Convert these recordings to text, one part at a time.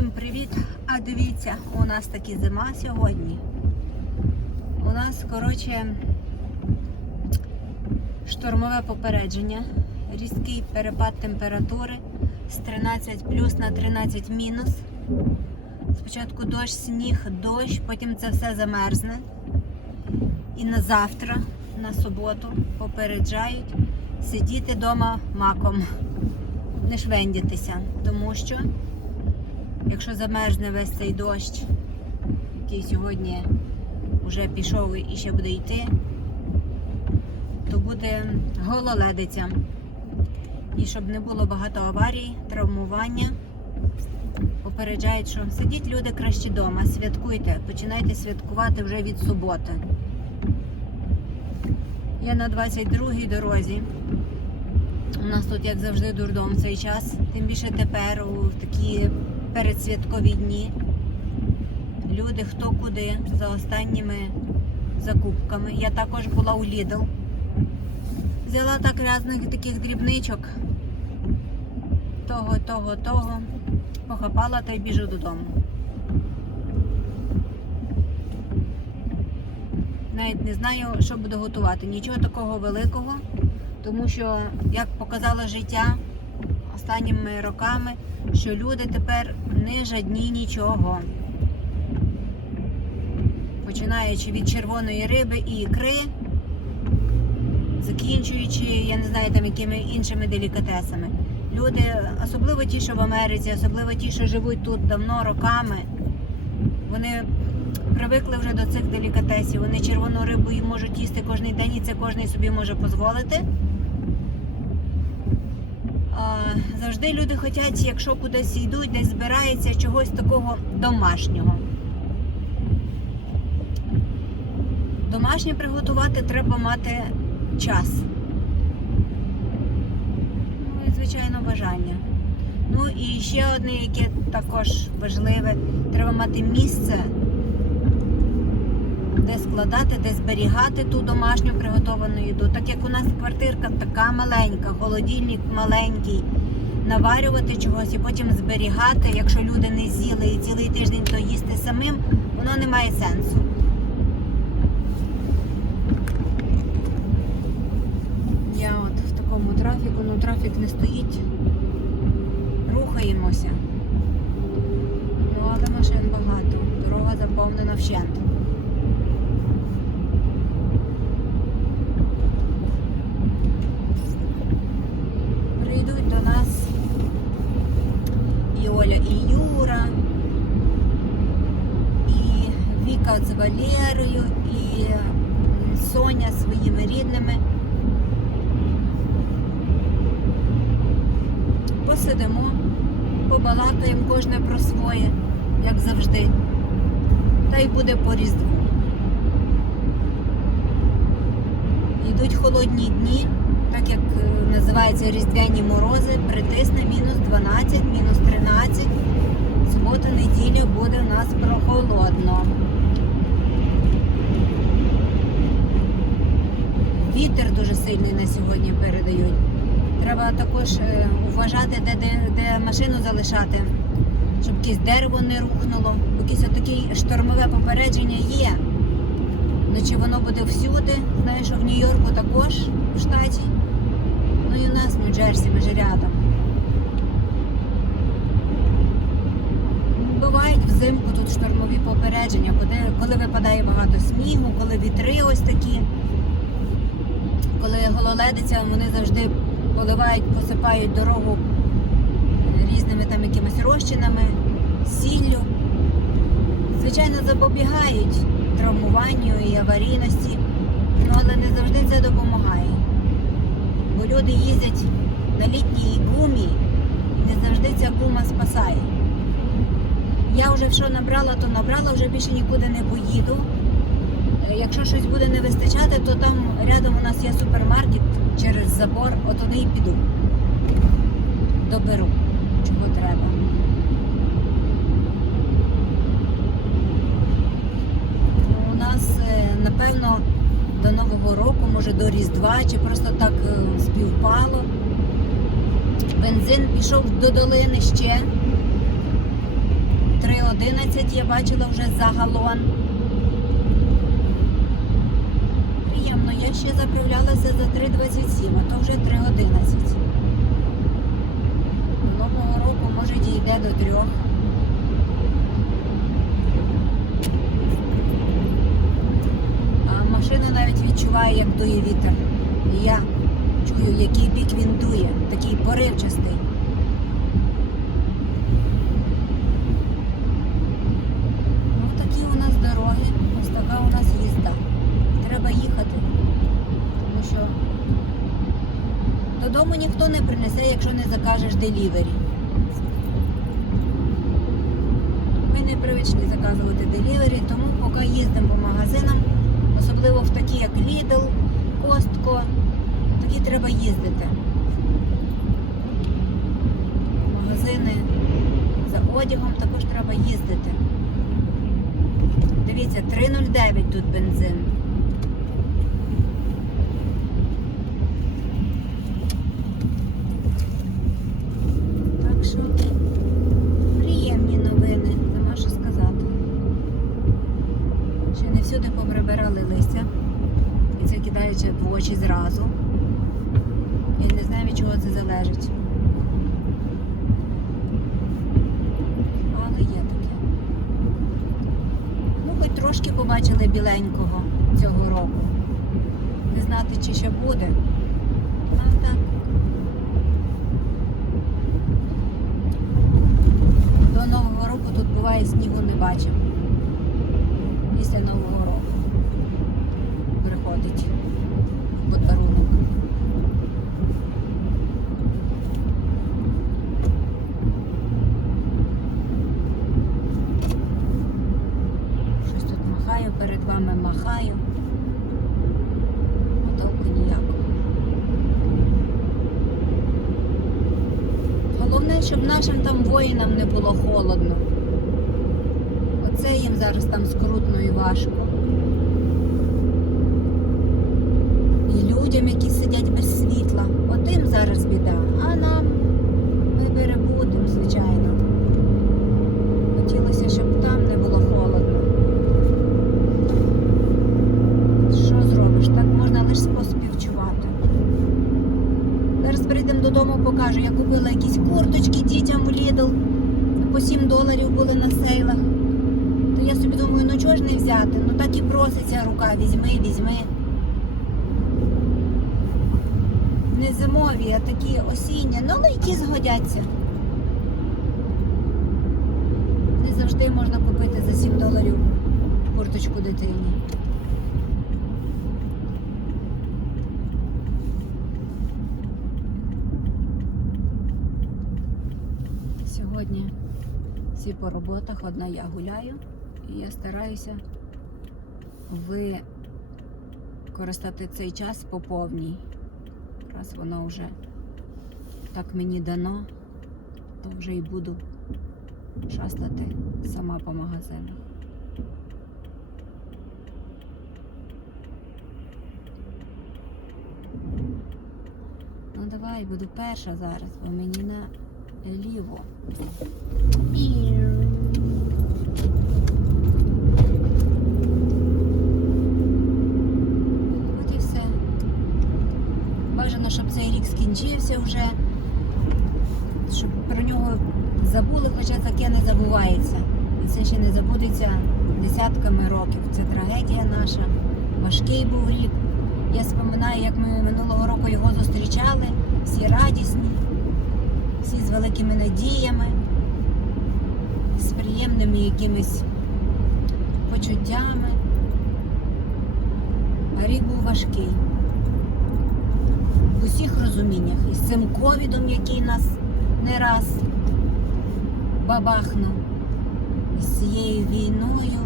Всім привіт! А дивіться, у нас таки зима сьогодні. У нас, коротше, штормове попередження, різкий перепад температури з 13 плюс на 13 мінус. Спочатку дощ, сніг, дощ, потім це все замерзне. І на завтра, на суботу, попереджають сидіти вдома маком, не швендітися, тому що якщо замерзне весь цей дощ, який сьогодні вже пішов і ще буде йти, то буде гололедиця. І щоб не було багато аварій, травмування, попереджають, що сидіть люди краще вдома, святкуйте, починайте святкувати вже від суботи. Я на 22-й дорозі. У нас тут, як завжди, дурдом цей час. Тим більше тепер, у такі передсвяткові дні. Люди хто куди за останніми закупками. Я також була у Lidl. Взяла так різних таких дрібничок. Того, того, того. Похапала та й біжу додому. Навіть не знаю, що буду готувати. Нічого такого великого, тому що, як показало життя останніми роками, що люди тепер не жадні нічого. Починаючи від червоної риби і ікри, закінчуючи, я не знаю, там якими іншими делікатесами. Люди, особливо ті, що в Америці, особливо ті, що живуть тут давно роками, вони привикли вже до цих делікатесів. Вони червону рибу можуть їсти кожен день, і це кожен собі може дозволити. Завжди люди хочуть, якщо кудись йдуть, десь збираються чогось такого домашнього. Домашнє приготувати треба мати час. Ну і, звичайно, бажання. Ну і ще одне, яке також важливе, треба мати місце, де складати, де зберігати ту домашню приготовану їду. Так як у нас квартирка така маленька, холодильник маленький, наварювати чогось і потім зберігати, якщо люди не з'їли і цілий тиждень то їсти самим, воно не має сенсу. Я от в такому трафіку, ну трафік не стоїть. Рухаємося. Ну, але машин багато. Дорога заповнена вщент. Прийдуть до нас і Оля, і Юра, і Віка з Валерою, і Соня своїми рідними. Посидимо, побалакаємо кожне про своє, як завжди. Та й буде по різдву. Йдуть холодні дні, так як е, називаються різдвяні морози, притисне мінус 12, мінус 13. Суботу, неділю буде у нас прохолодно. Вітер дуже сильний на сьогодні передають. Треба також е, вважати, де, де, де машину залишати, щоб якесь дерево не рухнуло. Бо якесь таке штормове попередження є. Ну чи воно буде всюди? Знаю, що в Нью-Йорку також в штаті. Ну і у нас в Нью-Джерсі, ми ж рядом. Бувають взимку тут штормові попередження, коли, коли випадає багато снігу, коли вітри ось такі, коли гололедиться, вони завжди поливають, посипають дорогу різними там якимись розчинами, сіллю. Звичайно, запобігають травмуванню і аварійності, але не завжди це допомагає. Бо люди їздять на літній гумі і не завжди ця гума спасає. Я вже що набрала, то набрала, вже більше нікуди не поїду. Е, Якщо щось буде не вистачати, то там рядом у нас є супермаркет через забор, от туди і піду. Доберу, чого треба. У нас, е, напевно, до Нового року, може до Різдва, чи просто так е, співпало. Бензин пішов до долини ще. 3,11 я бачила вже за галон. Я ще заправлялася за 3,27, а то вже 3,11. До Нового року може дійде до трьох. А машина навіть відчуває, як дує вітер. І я чую, який бік він дує, такий поривчастий. Ну, такі у нас дороги, ось така у нас їзда. Треба їхати, тому що додому ніхто не принесе, якщо не закажеш делівері. Ми не привичні заказувати делівері, тому поки їздимо по магазинам, особливо в такі, як Lidl, Костко, тоді треба їздити. Магазини за одягом також треба їздити. Дивіться, 3,09 тут бензин. Так що приємні новини, нема що сказати. Ще не всюди поприбирали листя. І це кидаючи в очі зразу. Я не знаю, від чого це залежить. Але є таке. Ну, хоч трошки побачили біленького цього року. Не знати, чи ще буде. А так. До Нового року тут буває снігу не бачив. Після Нового року приходить подарунок. Щось тут махаю, перед вами махаю. А толку ніякого. Головне, щоб нашим там воїнам не було холодно. Оце їм зараз там скрутно і важко. І людям, які сидять без світла. Отим зараз біда. А нам ми перебудемо, звичайно. Хотілося, щоб там не було холодно. Що зробиш? Так можна лише поспівчувати. Зараз прийдемо додому, покажу. Я купила якісь курточки дітям в Lidl. По 7 доларів були на сейлах. То я собі думаю, ну чого ж не взяти? Ну так і проситься рука, візьми, візьми. Не зимові, а такі осінні, ну але які згодяться. Не завжди можна купити за 7 доларів курточку дитині. Сьогодні всі по роботах, одна я гуляю, і я стараюся використати цей час по повній. Раз воно вже так мені дано, то вже і буду шастати сама по магазинах. Ну давай, буду перша зараз, бо мені на ліво. От і все. Бажано, щоб цей рік скінчився вже, щоб про нього забули, хоча таке не забувається. І це ще не забудеться десятками років. Це трагедія наша. Важкий був рік. Я споминаю, як ми минулого року його зустрічали, всі радісні, всі з великими надіями, з приємними якимись почуттями. А рік був важкий. В усіх розуміннях. І з цим ковідом, який нас не раз бабахнув, і з цією війною.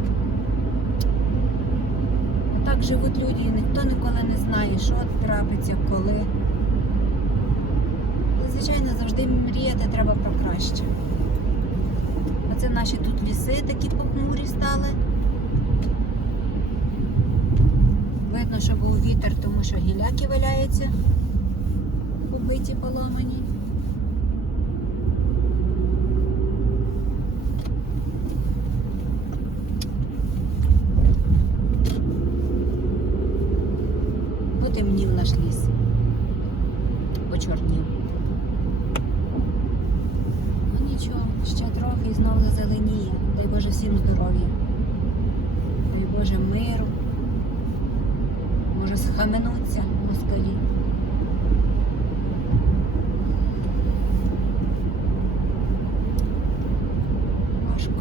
Так живуть люди, і ніхто ніколи не знає, що трапиться, коли. Звичайно, завжди мріяти треба про краще. Оце наші тут ліси такі похмурі стали. Видно, що був вітер, тому що гіляки валяються, побиті, поламані. наш ліс. Почорнів. Ну нічого, ще трохи і знову зеленіє. Дай Боже всім здоров'я. Дай Боже миру. Може схаменуться москалі. Важко.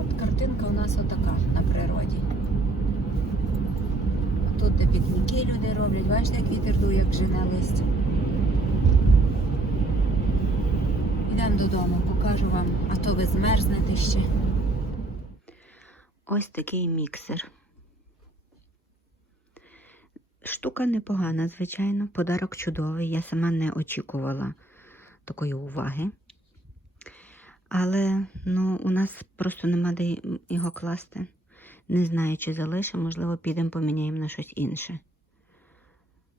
От картинка у нас отака на природі. Пікніки люди роблять, бачите, як вітер дує, як жене листя. Йдемо додому, покажу вам, а то ви змерзнете ще. Ось такий міксер. Штука непогана, звичайно, подарок чудовий. Я сама не очікувала такої уваги. Але ну, у нас просто нема де його класти. Не знаю, чи залишимо, можливо, підемо поміняємо на щось інше.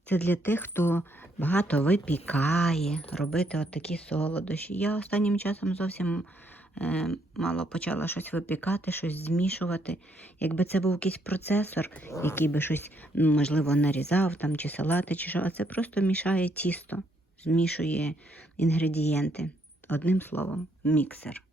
Це для тих, хто багато випікає, робити от такі солодощі. Я останнім часом зовсім е, мало почала щось випікати, щось змішувати. Якби це був якийсь процесор, який би щось, ну, можливо, нарізав там, чи салати, чи що, а це просто мішає тісто, змішує інгредієнти. Одним словом, міксер.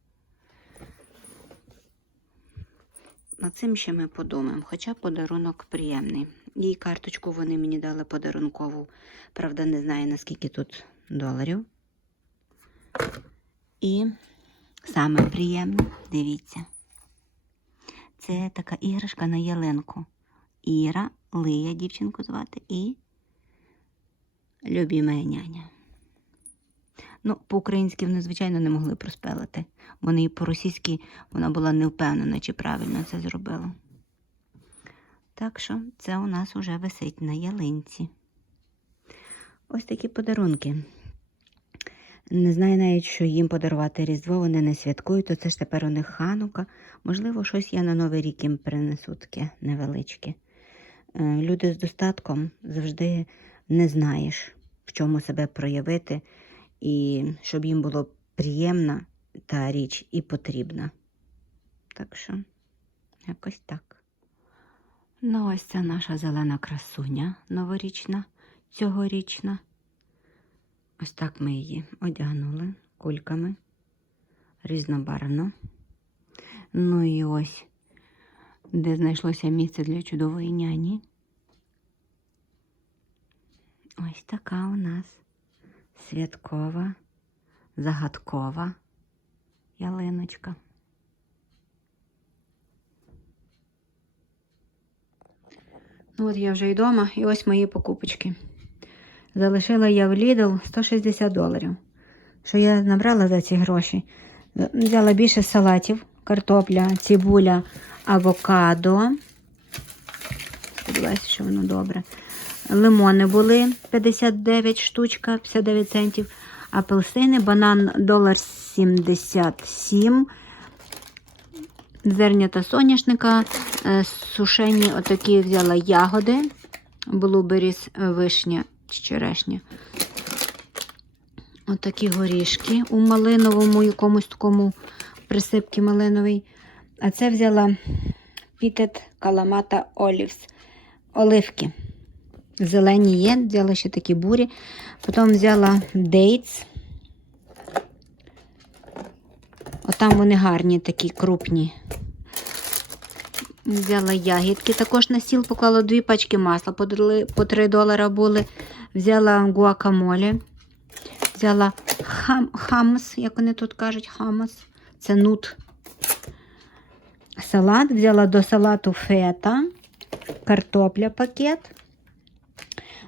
Над цим ще ми подумаємо, хоча подарунок приємний. Їй карточку вони мені дали подарункову. Правда, не знаю, наскільки тут доларів. І саме приємне, дивіться, це така іграшка на ялинку. Іра, Лия, дівчинку звати, і любіма няня. Ну, по-українськи вони, звичайно, не могли проспелити. Вони і по-російськи вона була не впевнена, чи правильно це зробила. Так що це у нас уже висить на ялинці. Ось такі подарунки. Не знаю навіть, що їм подарувати Різдво, вони не святкують, то це ж тепер у них ханука. Можливо, щось я на Новий рік їм принесу таке невеличке. Е, Люди з достатком завжди не знаєш, в чому себе проявити, і щоб їм було приємна та річ і потрібна. Так що, якось так. Ну, ось це наша зелена красуня новорічна, цьогорічна. Ось так ми її одягнули кульками різнобарвно. Ну і ось, де знайшлося місце для чудової няні. Ось така у нас святкова, загадкова ялиночка. Ну от я вже й вдома, і ось мої покупочки. Залишила я в Lidl 160 доларів. Що я набрала за ці гроші? Взяла більше салатів, картопля, цибуля, авокадо. Сподіваюся, що воно добре. Лимони були 59 штучка, 59 центів. Апельсини, банан долар 77. Зернята соняшника, е, сушені отакі взяла ягоди, блуберіс, вишня черешня. Отакі горішки у малиновому якомусь такому присипки малиновий. А це взяла Пітет Каламата Олівс. Оливки. Зелені є, взяла ще такі бурі. Потім взяла дейтс. Отам вони гарні, такі крупні. Взяла ягідки, також на стіл поклала дві пачки масла, по 3, по 3 долара були. Взяла гуакамолі. Взяла хам, хамс, як вони тут кажуть, хамас. Це нут. Салат. Взяла до салату фета, картопля пакет,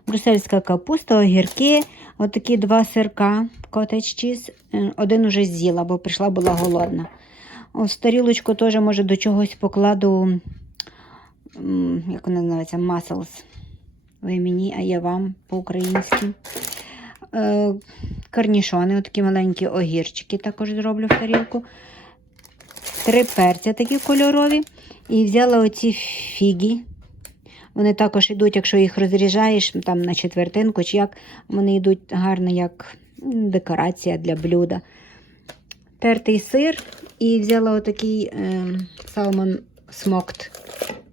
брюссельська капуста, огірки, отакі два сирка, котедж чіз. Один уже з'їла, бо прийшла була голодна. Ось тарілочку теж, може, до чогось покладу, як вона називається, маслс. Ви мені, а я вам по-українськи. Е, Корнішони, такі маленькі огірчики також зроблю в тарілку. Три перця такі кольорові. І взяла оці фіги. Вони також йдуть, якщо їх розріжаєш там на четвертинку, чи як, вони йдуть гарно як декорація для блюда. тертий сир і взяла отакий е, салмон смокт,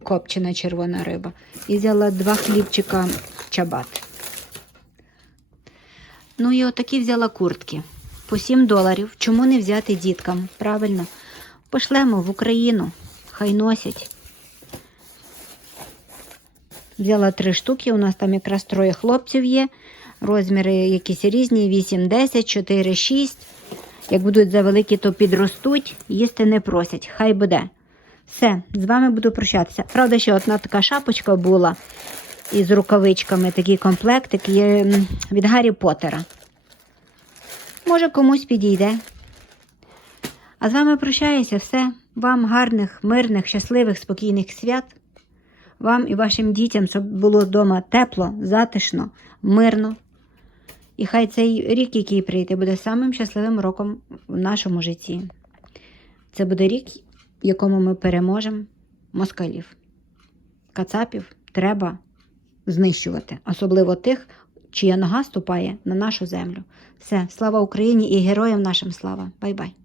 копчена червона риба. І взяла два хлібчика чабат. Ну і отакі взяла куртки. По 7 доларів. Чому не взяти діткам? Правильно. Пошлемо в Україну. Хай носять. Взяла три штуки. У нас там якраз троє хлопців є. Розміри якісь різні: 8, 10, 4, 6. Як будуть завеликі, то підростуть, їсти не просять. Хай буде. Все, з вами буду прощатися. Правда, ще одна така шапочка була із рукавичками, такий комплектик є від Гаррі Поттера. Може, комусь підійде. А з вами прощаюся все. Вам гарних, мирних, щасливих, спокійних свят. Вам і вашим дітям, щоб було вдома тепло, затишно, мирно. І хай цей рік, який прийде, буде самим щасливим роком в нашому житті. Це буде рік, в якому ми переможемо москалів. Кацапів треба знищувати, особливо тих, чия нога ступає на нашу землю. Все, слава Україні і героям нашим слава. Бай-бай.